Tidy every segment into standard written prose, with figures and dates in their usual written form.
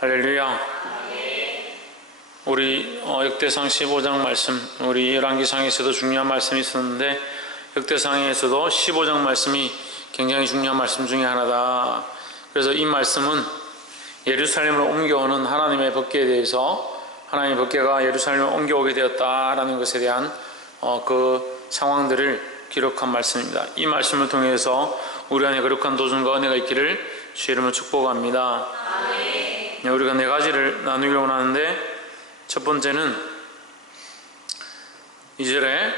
할렐루야. 우리 역대상 15장 말씀, 우리 열왕기상에서도 중요한 말씀이 있었는데 역대상에서도 15장 말씀이 굉장히 중요한 말씀 중에 하나다. 그래서 이 말씀은 예루살렘으로 옮겨오는 하나님의 법궤에 대해서, 하나님의 법궤가 예루살렘으로 옮겨오게 되었다라는 것에 대한 그 상황들을 기록한 말씀입니다. 이 말씀을 통해서 우리 안에 거룩한 도전과 은혜가 있기를 주의 이름으로 축복합니다. 아멘. 우리가 네 가지를 나누려고 하는데, 첫 번째는 2절에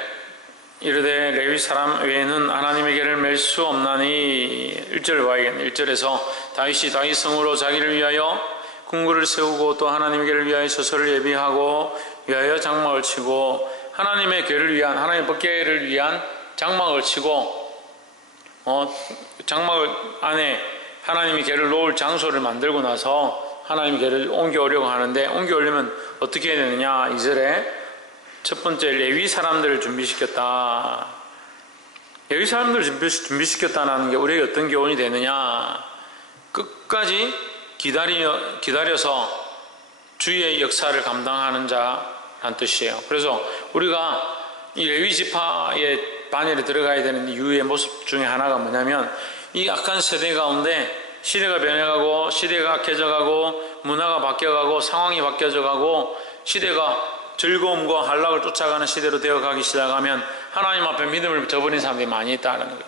이르되 레위 사람 외에는 하나님에게를 맬 수 없나니, 1절을 봐야겠네. 1절에서 다윗이 다윗 성으로 자기를 위하여 궁궐을 세우고 또 하나님에게를 위하여 서서를 예비하고 위하여 장막을 치고, 하나님의 궤를 위한, 하나님의 법궤를 위한 장막을 치고, 장막을 안에 하나님의 궤를 놓을 장소를 만들고 나서 하나님의 궤를 옮겨오려고 하는데, 옮겨오려면 어떻게 해야 되느냐. 2절에 첫 번째 레위 사람들을 준비시켰다. 레위 사람들을 준비시켰다는 게 우리에게 어떤 교훈이 되느냐. 끝까지 기다려서 주의 역사를 감당하는 자란 뜻이에요. 그래서 우리가 이 레위 지파의 반열에 들어가야 되는 이유의 모습 중에 하나가 뭐냐면, 이 악한 세대 가운데 시대가 변해가고 시대가 악해져가고 문화가 바뀌어가고 상황이 바뀌어져가고 시대가 즐거움과 한락을 쫓아가는 시대로 되어가기 시작하면 하나님 앞에 믿음을 저버린 사람들이 많이 있다는 거예요.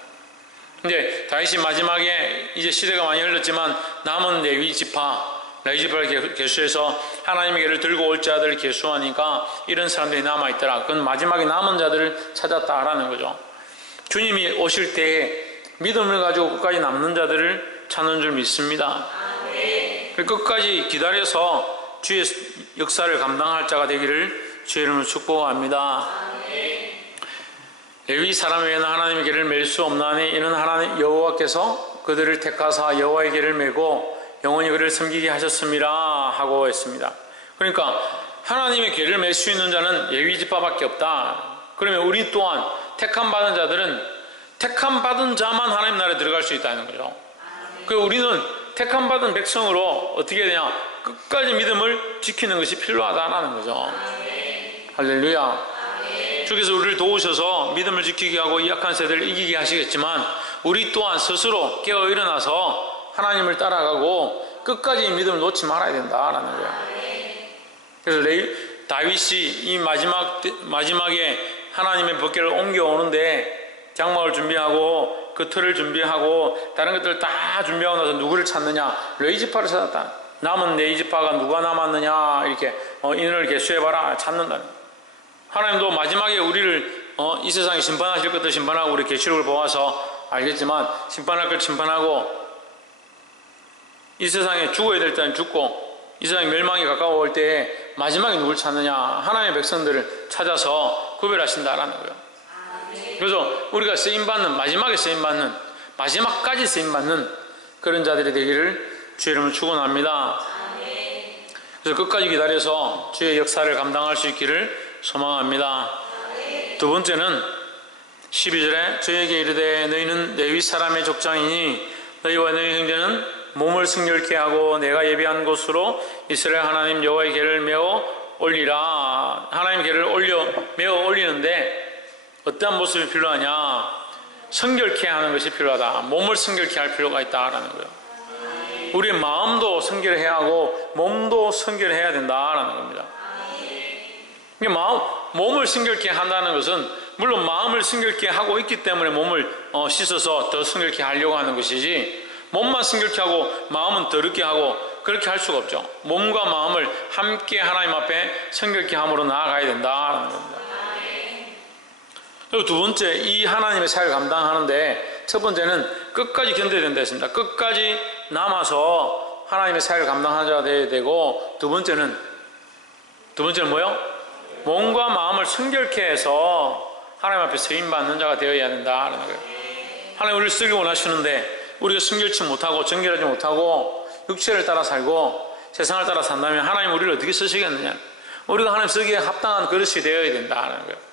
근데 다윗이 마지막에 이제 시대가 많이 흘렀지만 남은 레위 지파를 계수해서 하나님의 궤를 들고 올 자들을 계수하니까 이런 사람들이 남아있더라. 그건 마지막에 남은 자들을 찾았다라는 거죠. 주님이 오실 때 믿음을 가지고 끝까지 남는 자들을 찾는 줄 믿습니다. 끝까지 기다려서 주의 역사를 감당할 자가 되기를 주의 이름으로 축복합니다. 레위 사람 외에는 하나님의 궤를 맬 수 없나니, 이는 하나님 여호와께서 그들을 택하사 여호와의 궤를 메고 영원히 그를 섬기게 하셨음이라 하고 했습니다. 그러니까 하나님의 궤를 맬 수 있는 자는 레위 지파밖에 없다. 그러면 우리 또한 택함 받은 자들은 택함 받은 자만 하나님 나라에 들어갈 수 있다는 거죠. 그 우리는 택함 받은 백성으로 어떻게 해야 되냐, 끝까지 믿음을 지키는 것이 필요하다는 거죠. 할렐루야. 주께서 우리를 도우셔서 믿음을 지키게 하고 이 악한 세대를 이기게 하시겠지만, 우리 또한 스스로 깨어 일어나서 하나님을 따라가고 끝까지 믿음을 놓지 말아야 된다라는 거예요. 그래서 다윗이 이 마지막에 하나님의 법궤를 옮겨오는데 장막을 준비하고 그 틀을 준비하고 다른 것들 다 준비하고 나서 누구를 찾느냐, 레위 지파를 찾았다. 남은 레위 지파가 누가 남았느냐, 이렇게 인을 계수해봐라, 찾는다. 하나님도 마지막에 우리를 이 세상에 심판하실 것들 심판하고, 우리 계시록을 보아서 알겠지만 심판할 걸 심판하고, 이 세상에 죽어야 될 때는 죽고 이 세상에 멸망이 가까워올 때에 마지막에 누굴 찾느냐, 하나님의 백성들을 찾아서 구별하신다라는 거예요. 그래서 우리가 쓰임받는, 마지막에 쓰임받는, 마지막까지 쓰임받는 그런 자들이 되기를 주의 이름으로 축원합니다. 그래서 끝까지 기다려서 주의 역사를 감당할 수 있기를 소망합니다. 두 번째는 12절에 저에게 이르되 너희는 레위 사람의 족장이니 너희와 너희 형제는 몸을 순결케 하고 내가 예비한 곳으로 이스라엘 하나님 여호와의 궤를 메어 올리라. 하나님 궤를 메어 올리는데 어떠한 모습이 필요하냐? 성결케 하는 것이 필요하다. 몸을 성결케 할 필요가 있다라는 거예요. 우리의 마음도 성결해야 하고 몸도 성결해야 된다라는 겁니다. 몸을 성결케 한다는 것은 물론 마음을 성결케 하고 있기 때문에 몸을 씻어서 더 성결케 하려고 하는 것이지, 몸만 성결케 하고 마음은 더럽게 하고 그렇게 할 수가 없죠. 몸과 마음을 함께 하나님 앞에 성결케 함으로 나아가야 된다라는 겁니다. 그리고 두 번째, 이 하나님의 사역을 감당하는데 첫 번째는 끝까지 견뎌야 된다 했습니다. 끝까지 남아서 하나님의 사역을 감당하는 자가 되어야 되고, 두 번째는 뭐요? 몸과 마음을 성결케 해서 하나님 앞에 세임받는 자가 되어야 된다는 거예요. 하나님 우리를 쓰기 원하시는데 우리가 성결치 못하고 정결하지 못하고 육체를 따라 살고 세상을 따라 산다면 하나님 우리를 어떻게 쓰시겠느냐? 우리가 하나님 쓰기에 합당한 그릇이 되어야 된다는 거예요.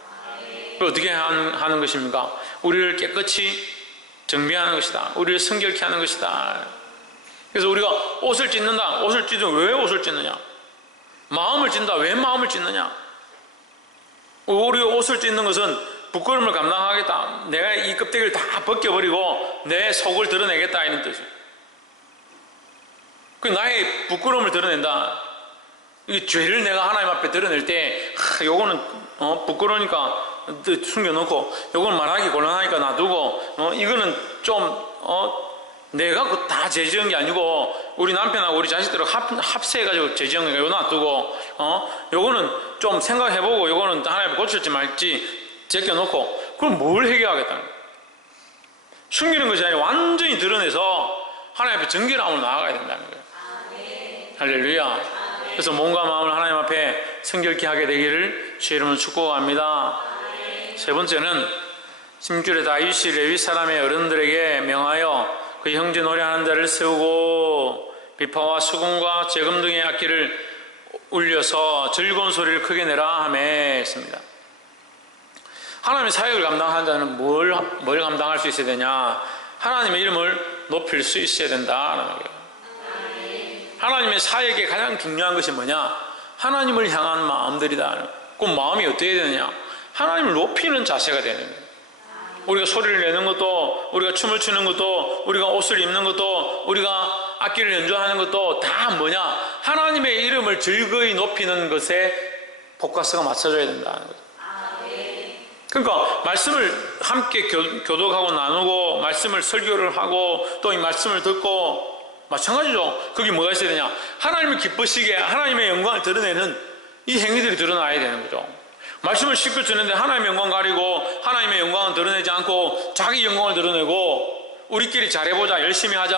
어떻게 하는 것입니까? 우리를 깨끗이 정비하는 것이다. 우리를 성결케 하는 것이다. 그래서 우리가 옷을 찢는다. 옷을 찢으면 왜 옷을 찢느냐? 마음을 찢는다. 왜 마음을 찢느냐? 우리가 옷을 찢는 것은 부끄러움을 감당하겠다. 내가 이 껍데기를 다 벗겨버리고 내 속을 드러내겠다 이런 뜻이에요. 그 나의 부끄러움을 드러낸다. 이 죄를 내가 하나님 앞에 드러낼 때 요거는 부끄러우니까 숨겨놓고 요건 말하기 곤란하니까 놔두고 이거는 좀 내가 다 죄지은 게 아니고 우리 남편하고 우리 자식들하고 합세해가지고 죄지은 거니까 요 놔두고 요거는 좀 생각해보고 요거는 하나님 앞에 고칠지 말지 제껴놓고 그럼 뭘 해결하겠다는 거예요? 숨기는 것이 아니라 완전히 드러내서 하나님 앞에 정결함으로 나아가야 된다는 거예요. 할렐루야. 그래서 몸과 마음을 하나님 앞에 성결케 하게 되기를 주의 이름으로 축복합니다. 세 번째는 16절에 다윗이 레위 사람의 어른들에게 명하여 그 형제 노래하는 자를 세우고 비파와 수금과 재금 등의 악기를 울려서 즐거운 소리를 크게 내라 하며 했습니다. 하나님의 사역을 감당하는 자는 뭘 감당할 수 있어야 되냐? 하나님의 이름을 높일 수 있어야 된다는 거예요. 하나님의 사역에 가장 중요한 것이 뭐냐? 하나님을 향한 마음들이다. 그 마음이 어떻게 되느냐? 하나님을 높이는 자세가 되는 거예요. 우리가 소리를 내는 것도, 우리가 춤을 추는 것도, 우리가 옷을 입는 것도, 우리가 악기를 연주하는 것도 다 뭐냐? 하나님의 이름을 즐거이 높이는 것에 포커스가 맞춰져야 된다는 거예요. 그러니까 말씀을 함께 교독하고 나누고 말씀을 설교를 하고 또 이 말씀을 듣고 마찬가지죠. 거기 뭐가 있어야 되냐? 하나님을 기쁘시게 하나님의 영광을 드러내는 이 행위들이 드러나야 되는 거죠. 말씀을 쉽게 듣는데 하나님의 영광 가리고 하나님의 영광은 드러내지 않고 자기 영광을 드러내고 우리끼리 잘해보자, 열심히 하자,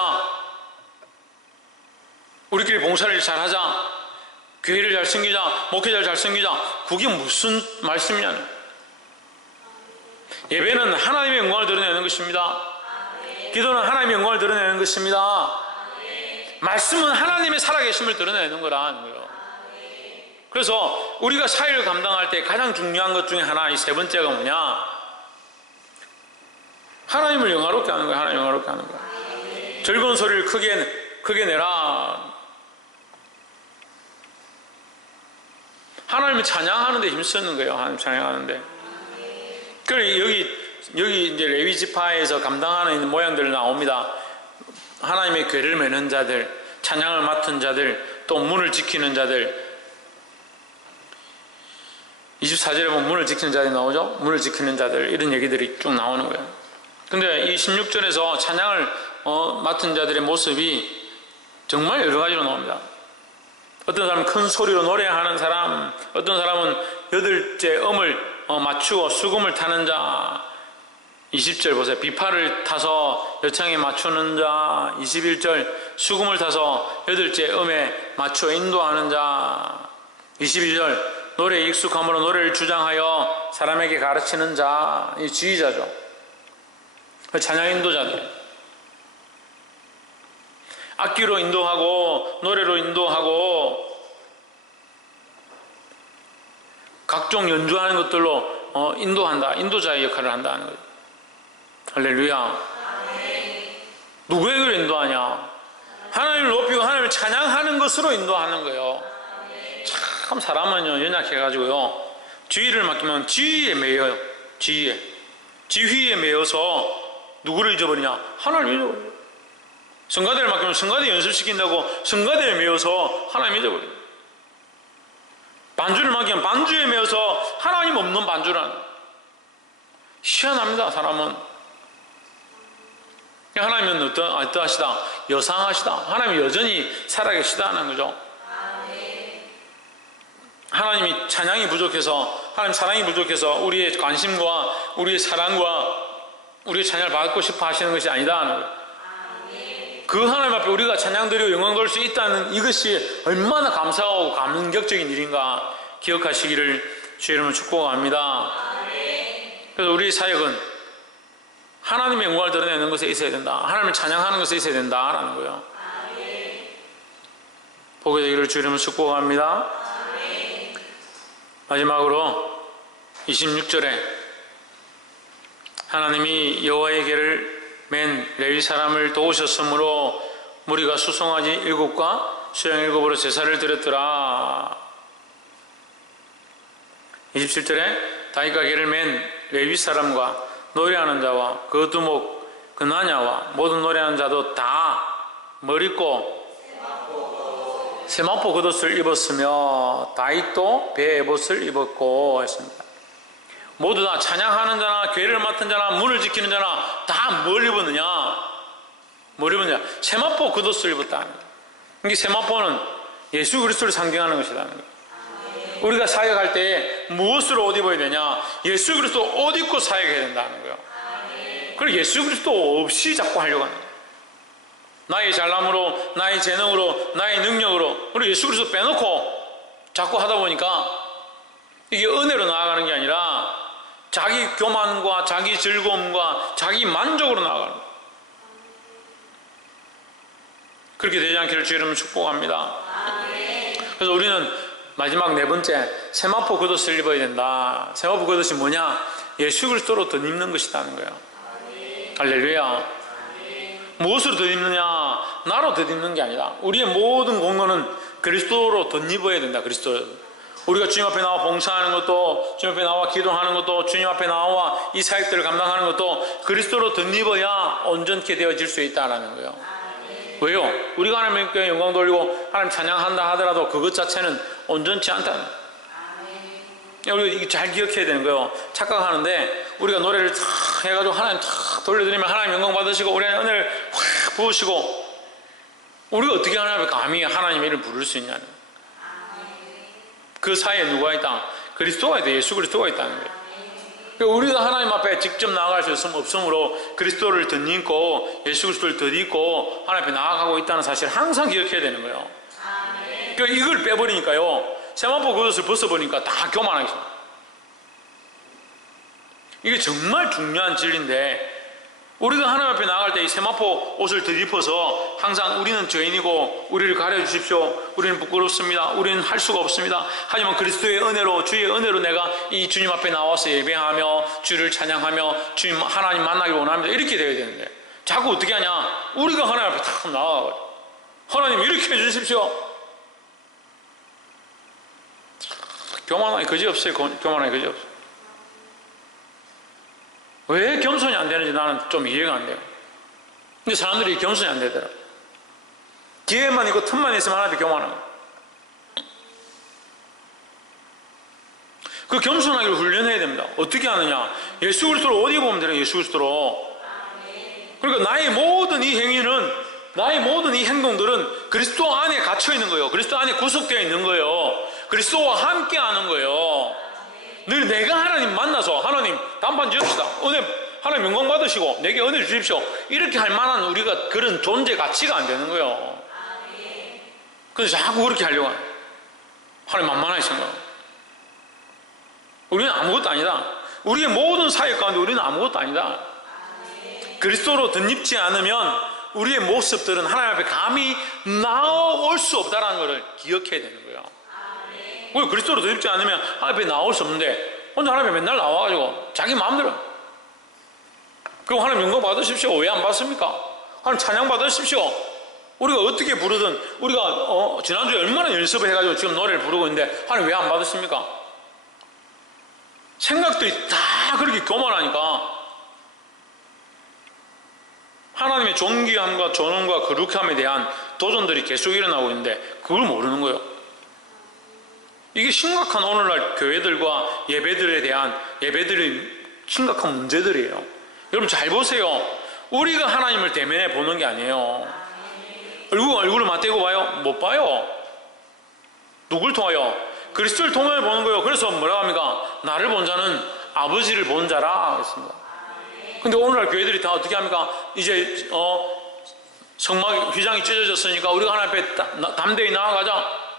우리끼리 봉사를 잘하자, 교회를 잘 섬기자, 목회자를 잘 섬기자, 그게 무슨 말씀이냐는. 예배는 하나님의 영광을 드러내는 것입니다. 기도는 하나님의 영광을 드러내는 것입니다. 말씀은 하나님의 살아계심을 드러내는 거라는 거예요. 그래서 우리가 사역을 감당할 때 가장 중요한 것 중에 하나, 이 세 번째가 뭐냐? 하나님을 영화롭게 하는 거예요. 하나님을 영화롭게 하는 거예요. 즐거운 소리를 크게 내라. 하나님을 찬양하는 데 힘쓰는 거예요. 하나님 찬양하는데. 그래 여기 이제 레위 지파에서 감당하는 모양들 나옵니다. 하나님의 궤를 매는 자들, 찬양을 맡은 자들, 또 문을 지키는 자들. 24절에 보면 문을 지키는 자들이 나오죠. 문을 지키는 자들, 이런 얘기들이 쭉 나오는 거예요. 근데 이 16절에서 찬양을 맡은 자들의 모습이 정말 여러 가지로 나옵니다. 어떤 사람은 큰 소리로 노래하는 사람, 어떤 사람은 8째 음을 맞추고 수금을 타는 자. 20절 보세요. 비파를 타서 여창에 맞추는 자. 21절 수금을 타서 8째 음에 맞춰 인도하는 자. 22절 노래에 익숙함으로 노래를 주장하여 사람에게 가르치는 자. 이 지휘자죠. 찬양 인도자들. 악기로 인도하고 노래로 인도하고 각종 연주하는 것들로 인도한다. 인도자의 역할을 한다는 거예요. 할렐루야. 누구에게 인도하냐? 하나님을 높이고 하나님을 찬양하는 것으로 인도하는 거예요. 참 사람은요 연약해가지고요 지휘를 맡기면 지휘에 매여요. 지휘에 매여서 누구를 잊어버리냐? 하나님을 잊어버려요. 성가대를 맡기면 성가대 연습시킨다고 성가대에 매여서 하나님 잊어버려요. 반주를 맡기면 반주에 매여서 하나님 없는 반주라는. 희한합니다. 사람은. 하나님은 어떠하시다? 여상하시다. 하나님이 여전히 살아계시다는 거죠. 하나님이 찬양이 부족해서, 하나님 사랑이 부족해서 우리의 관심과 우리의 사랑과 우리의 찬양을 받고 싶어 하시는 것이 아니다. 그 하나님 앞에 우리가 찬양드리고 영광 돌릴 수 있다는 이것이 얼마나 감사하고 감격적인 일인가 기억하시기를 주의 이름으로 축복합니다. 그래서 우리의 사역은 하나님의 영광을 드러내는 것에 있어야 된다. 하나님을 찬양하는 것에 있어야 된다라는 거예요. 보게 되기를 주의 이름으로 축복합니다. 마지막으로 26절에 하나님이 여호와의 궤를 맨 레위 사람을 도우셨으므로 무리가 수송아지 7과 수양 7으로 제사를 드렸더라. 27절에 다윗과 개를 맨 레위 사람과 노래하는 자와 그 두목 그 나냐와 모든 노래하는 자도 다 머리고 세마포 겉옷을 입었으며 다윗도 배에 에봇을 입었고 했습니다. 모두 다 찬양하는 자나 괴를 맡은 자나 문을 지키는 자나 다 뭘 입었느냐? 뭘 입었느냐? 세마포 겉옷을 입었다. 이게 세마포는 예수 그리스도를 상징하는 것이라는 거예요. 우리가 사역할 때 무엇으로 옷 입어야 되냐? 예수 그리스도 옷 입고 사역해야 된다는 거예요. 그리고 예수 그리스도 없이 자꾸 하려고 하는 거예요. 나의 잘남으로, 나의 재능으로, 나의 능력으로 우리 예수 그리스도 빼놓고 자꾸 하다 보니까 이게 은혜로 나아가는 게 아니라 자기 교만과 자기 즐거움과 자기 만족으로 나아가는 거예요. 그렇게 되지 않기를 주의 이름으로 축복합니다. 그래서 우리는 마지막 4번째 세마포 겉옷을 입어야 된다. 세마포 겉옷이 뭐냐? 예수 그리스도로 덧입는 것이라는 거예요. 할렐루야. 무엇으로 덧입느냐? 나로 덧입는 게 아니라 우리의 모든 공로는 그리스도로 덧입어야 된다. 그리스도. 우리가 주님 앞에 나와 봉사하는 것도, 주님 앞에 나와 기도하는 것도, 주님 앞에 나와 이 사역들을 감당하는 것도 그리스도로 덧입어야 온전케 되어질 수 있다는 거예요. 왜요? 우리가 하나님께 영광 돌리고 하나님 찬양한다 하더라도 그것 자체는 온전치 않다는 거예요. 우리가 이게 잘 기억해야 되는 거예요. 착각하는데 우리가 노래를 탁 해가지고 하나님 탁 돌려드리면 하나님 영광 받으시고 우리 은혜를 확 부으시고 우리가 어떻게 하나님 감히 하나님의 이름을 부를 수 있냐는 거예요. 그 사이에 누가 있다? 그리스도가 있다. 예수 그리스도가 있다는 거예요. 그러니까 우리가 하나님 앞에 직접 나아갈 수 없으므로 그리스도를 덧입고 예수 그리스도를 덧입고 하나님 앞에 나아가고 있다는 사실을 항상 기억해야 되는 거예요. 그러니까 이걸 빼버리니까요, 세마포 겉옷을 벗어버리니까 다 교만하게 됩니다. 이게 정말 중요한 진리인데 우리가 하나님 앞에 나아갈 때 이 세마포 옷을 덧입어서 항상 우리는 죄인이고 우리를 가려주십시오, 우리는 부끄럽습니다, 우리는 할 수가 없습니다. 하지만 그리스도의 은혜로, 주의 은혜로 내가 이 주님 앞에 나와서 예배하며 주를 찬양하며 주님 하나님 만나기를 원합니다, 이렇게 되어야 되는데 자꾸 어떻게 하냐? 우리가 하나님 앞에 탁 나와가지고 하나님 이렇게 해주십시오. 교만하게 그지없어요. 교만하게 그지없어요. 왜 겸손이 안 되는지 나는 좀 이해가 안 돼요. 근데 사람들이 겸손이 안 되더라고요. 기회만 있고 틈만 있으면 하나님 교만하고. 그 겸손하기를 훈련해야 됩니다. 어떻게 하느냐? 예수 그리스도로 옷 입으면 되는 예수 그리스도로. 그러니까 나의 모든 이 행위는, 나의 모든 이 행동들은 그리스도 안에 갇혀 있는 거예요. 그리스도 안에 구속되어 있는 거예요. 그리스도와 함께 하는 거예요. 늘 내가 하나님 만나서 하나님 단판 지읍시다, 은혜 하나님 영광 받으시고 내게 은혜를 주십시오, 이렇게 할 만한 우리가 그런 존재 가치가 안 되는 거예요. 그래서 자꾸 그렇게 하려고 하는 거예요. 하나님 만만하신 거예요. 우리는 아무것도 아니다. 우리의 모든 사역 가운데 우리는 아무것도 아니다. 그리스도로 덧입지 않으면 우리의 모습들은 하나님 앞에 감히 나올 수 없다는 것을 기억해야 되는 거예요. 왜 그리스도로 덧입지 않으면 하나님 앞에 나올 수 없는데 혼자 하나님 앞에 맨날 나와가지고 자기 마음대로. 그럼 하나님 영광 받으십시오. 왜 안 받습니까? 하나님 찬양 받으십시오. 우리가 어떻게 부르든 우리가 지난주에 얼마나 연습을 해가지고 지금 노래를 부르고 있는데 하나님 왜 안 받으십니까? 생각들이 다 그렇게 교만하니까 하나님의 존귀함과 존엄과 거룩함에 대한 도전들이 계속 일어나고 있는데 그걸 모르는 거예요. 이게 심각한 오늘날 교회들과 예배들에 대한 예배들의 심각한 문제들이에요. 여러분 잘 보세요. 우리가 하나님을 대면해 보는 게 아니에요. 얼굴을 맞대고 봐요? 못 봐요. 누굴 통하여? 그리스도를 통하여 보는 거예요. 그래서 뭐라고 합니까? 나를 본 자는 아버지를 본 자라 하겠습니다. 근데 오늘날 교회들이 다 어떻게 합니까? 이제 성막 휘장이 찢어졌으니까 우리가 하나님 앞에 담대히 나아가자,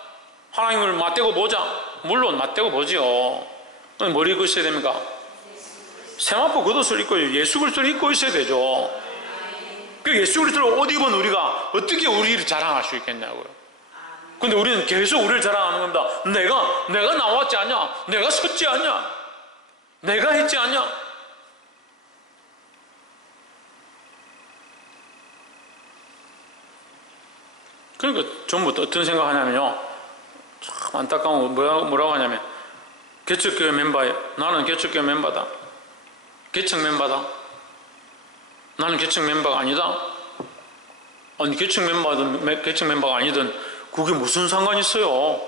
하나님을 맞대고 보자. 물론 맞대고 보지요. 뭘 입고 있어야 됩니까? 세마포 겉옷을 입고 예수 그리스도를 입고 있어야 되죠. 그 예수 그리스도를 옷 입은 우리가 어떻게 우리를 자랑할 수 있겠냐고요. 근데 우리는 계속 우리를 자랑하는 겁니다. 내가 나왔지 않냐? 내가 섰지 않냐? 내가 했지 않냐? 그러니까 전부 어떤 생각하냐면요, 참 안타까운 거 뭐라고 하냐면, 개척교회 멤버예요. 나는 개척교회 멤버다. 개척 멤버다. 나는 개척 멤버가 아니다. 아니 개척 멤버가 아니든 그게 무슨 상관이 있어요?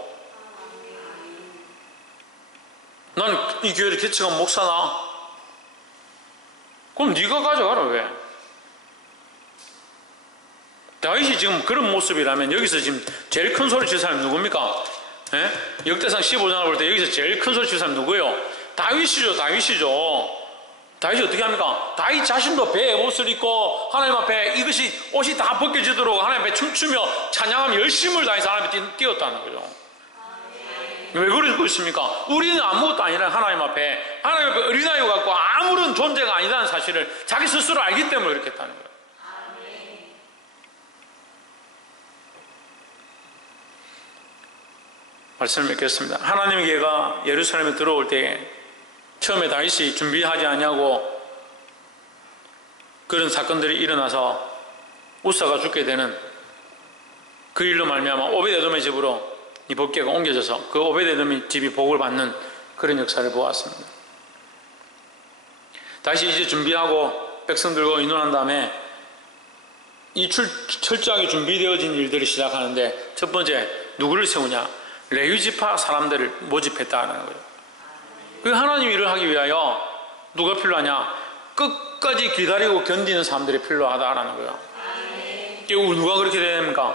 나는 이 교회를 개척한 목사나. 그럼 네가 가져가라. 왜? 다윗이 지금 그런 모습이라면 여기서 지금 제일 큰 소리 칠 사람이 누굽니까? 예? 역대상 15장을 볼 때 여기서 제일 큰 소리 칠 사람이 누구예요? 다윗이죠. 다윗이 어떻게 합니까? 다윗 자신도 배에 옷을 입고 하나님 앞에 이것이 옷이 다 벗겨지도록 하나님 앞에 춤추며 찬양하며 열심을 다해서 하나님 앞에 뛰었다는 거죠. 왜 그러고 있습니까? 우리는 아무것도 아니라 하나님 앞에 어린아이 같고 아무런 존재가 아니라는 사실을 자기 스스로 알기 때문에 그렇게 했다는 거예요. 말씀을 맺겠습니다. 하나님의 개가 예루살렘에 들어올 때에 처음에 다윗이 준비하지 않냐고 그런 사건들이 일어나서 우사가 죽게 되는 그 일로 말미암아 오베데돔의 집으로 이 법궤가 옮겨져서 그 오베데돔의 집이 복을 받는 그런 역사를 보았습니다. 다시 이제 준비하고 백성들과 의논한 다음에 이 철저하게 준비되어진 일들이 시작하는데 첫 번째 누구를 세우냐? 레위 지파 사람들을 모집했다는 거예요. 그 하나님 일을 하기 위하여 누가 필요하냐? 끝까지 기다리고 견디는 사람들이 필요하다라는 거예요. 누가 그렇게 돼야 됩니까?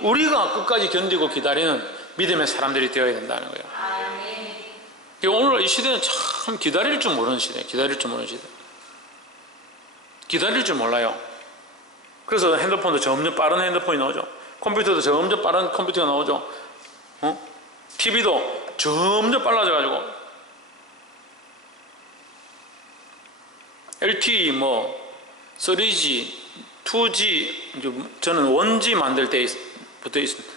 우리가 끝까지 견디고 기다리는 믿음의 사람들이 되어야 된다는 거예요. 오늘 이 시대는 참 기다릴 줄 모르는 시대. 기다릴 줄 몰라요. 그래서 핸드폰도 점점 빠른 핸드폰이 나오죠. 컴퓨터도 점점 빠른 컴퓨터가 나오죠. TV도 점점 빨라져가지고 LTE 3G, 2G, 저는 1G 만들 때부터 있습니다.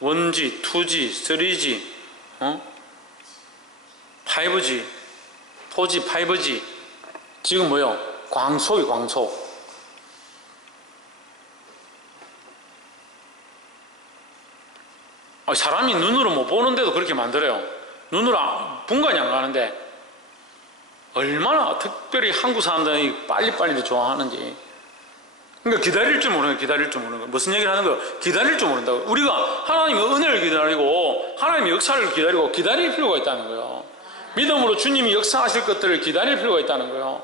1G, 2G, 3G, 5G, 4G, 5G. 지금 뭐요? 광속이 광속. 사람이 눈으로 못 보는데도 그렇게 만들어요. 눈으로 분간이 안 가는데 얼마나 특별히 한국 사람들이 빨리빨리 좋아하는지. 그러니까 기다릴 줄 모르는 거예요. 무슨 얘기를 하는 거예요? 기다릴 줄 모른다고. 우리가 하나님의 은혜를 기다리고 하나님의 역사를 기다리고 기다릴 필요가 있다는 거예요. 믿음으로 주님이 역사하실 것들을 기다릴 필요가 있다는 거예요.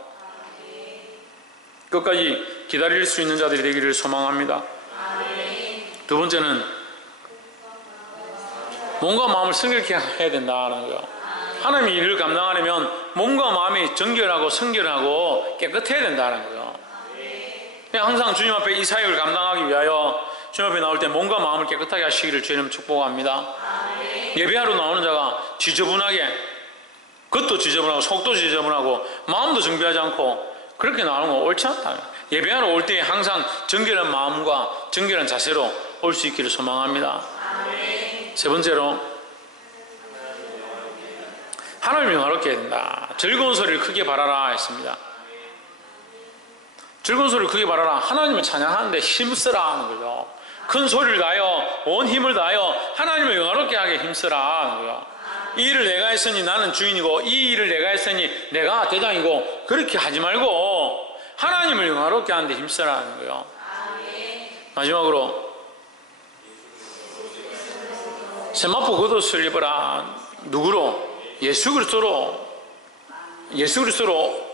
끝까지 기다릴 수 있는 자들이 되기를 소망합니다. 두 번째는 몸과 마음을 성결케 해야 된다는 거예요. 하나님의 일을 감당하려면 몸과 마음이 정결하고 성결하고 깨끗해야 된다는 거예요. 항상 주님 앞에 이 사역을 감당하기 위하여 주님 앞에 나올 때 몸과 마음을 깨끗하게 하시기를 주님 축복합니다. 예배하러 나오는 자가 지저분하게, 겉도 지저분하고 속도 지저분하고 마음도 정비하지 않고 그렇게 나오는 건 옳지 않다. 예배하러 올 때 항상 정결한 마음과 정결한 자세로 올 수 있기를 소망합니다. 세 번째로 하나님을 영화롭게 해야 된다. 즐거운 소리를 크게 발하라 했습니다. 즐거운 소리를 크게 발하라. 하나님을 찬양하는데 힘쓰라 하는 거죠. 큰 소리를 다하여 온 힘을 다하여 하나님을 영화롭게 하게 힘쓰라 하는 거예요. 이 일을 내가 했으니 나는 주인이고 이 일을 내가 했으니 내가 대장이고 그렇게 하지 말고 하나님을 영화롭게 하는데 힘쓰라 하는 거예요. 마지막으로 세마포 겉옷을 입어라. 누구로? 예수 그리스도로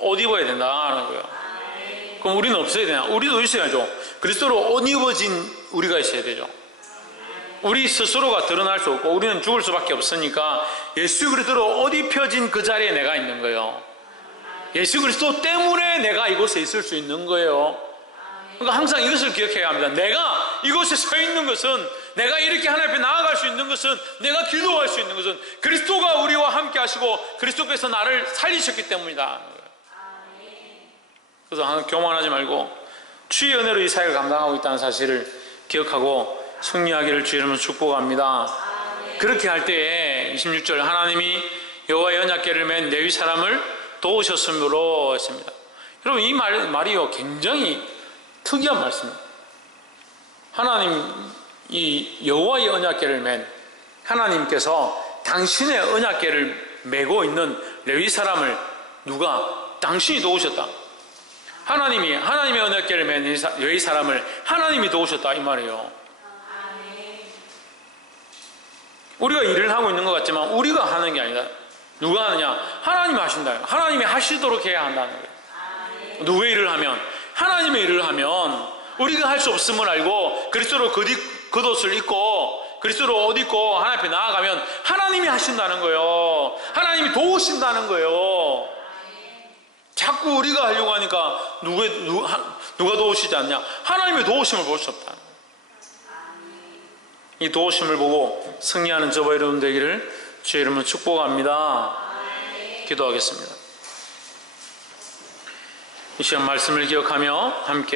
옷 입어야 된다는 거예요. 그럼 우리는 없어야 되나? 우리도 있어야죠. 그리스도로 옷 입어진 우리가 있어야 되죠. 우리 스스로가 드러날 수 없고 우리는 죽을 수밖에 없으니까 예수 그리스도로 옷 입혀진 그 자리에 내가 있는 거예요. 예수 그리스도 때문에 내가 이곳에 있을 수 있는 거예요. 그러니까 항상 이것을 기억해야 합니다. 내가 이곳에 서 있는 것은, 내가 이렇게 하나님 앞에 나아갈 수 있는 것은, 내가 기도할 수 있는 것은 그리스도가 우리와 함께 하시고 그리스도께서 나를 살리셨기 때문이다. 그래서 항상 교만하지 말고 주의 은혜로 이 사역을 감당하고 있다는 사실을 기억하고 승리하기를 주의 이름으로 축복합니다. 그렇게 할 때에 26절 하나님이 여호와의 언약궤를 맨 레위 사람을 도우셨으므로 했습니다. 여러분 이 말이요 굉장히 특이한 말씀입니다. 하나님 이 여호와의 언약궤를 맨 하나님께서 당신의 언약궤를 메고 있는 레위 사람을 누가 당신이 도우셨다. 하나님의 언약궤를 맨 레위 사람을 하나님이 도우셨다 이 말이에요. 우리가 일을 하고 있는 것 같지만 우리가 하는 게 아니다. 누가 하느냐? 하나님이 하신다. 하나님이 하시도록 해야 한다는 거예요. 누구의 일을 하면? 하나님의 일을 하면 우리가 할 수 없음을 알고 그리스도로 겉옷을 입고 그리스도로 옷 입고 하나님 앞에 나아가면 하나님이 하신다는 거예요. 하나님이 도우신다는 거예요. 자꾸 우리가 하려고 하니까 누가 도우시지 않냐? 하나님의 도우심을 볼 수 없다. 이 도우심을 보고 승리하는 저와 여러분 되기를 주의 이름으로 축복합니다. 기도하겠습니다. 이 시간 말씀을 기억하며 함께